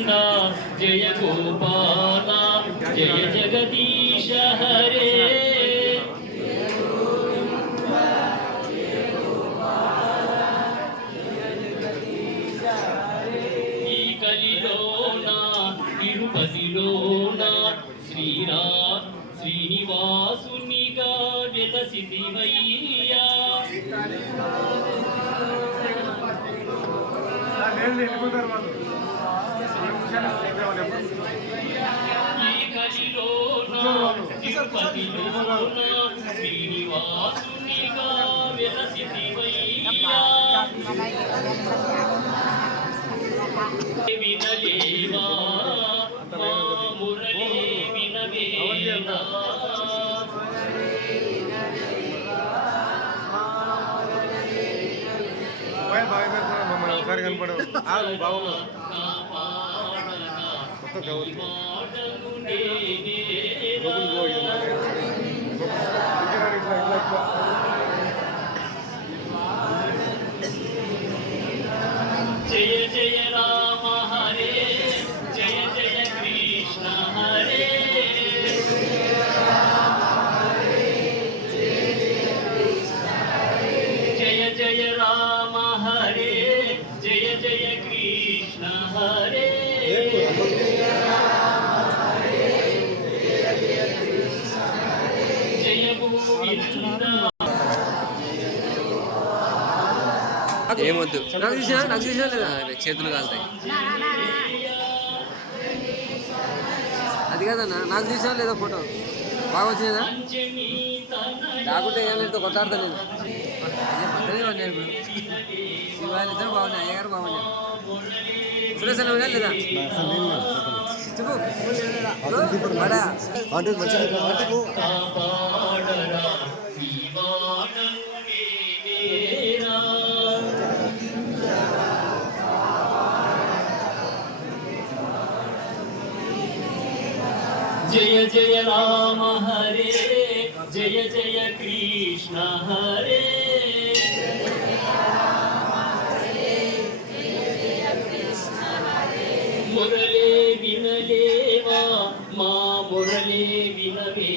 గోవింద జయ గోపాల జయ జగదీశ హరే. ఈ కలిలోన తిరుపతిలోన శ్రీరా శ్రీనివాసునిగా వెలసిదివయ్యా వెళ్ళిపోతారు వాళ్ళు. మురళీ కలిలోన వినవేనా మమ్మల్ని కనపడు కనపడవు బాబు మొత్తం జయ జయ రామ హరే జయ జయ కృష్ణ హరే. జయ జయ రామ కృష్ణ హరే ఏమొద్దు. నాకు చూసినా? నాకు చూసినా లేదా? చేతులు కాలుతాయి. అది కాదన్నా నాకు చూసినా లేదా ఫోటో? బాగా వచ్చిందా రాకుంటే ఏం లేదు కొట్లాడతా నేను. అదే పద్ధతి ఉన్నాయి ఇప్పుడు శివాలు ఇద్దరు బాగున్నాయి అయ్యగారు బాగున్నాయి. సురేష్ అన్న లేదా? చెప్పు. జయ జయ రామ హరే జయ జయ కృష్ణ హరే. మురళే వినలేవా మా మురళే వినవే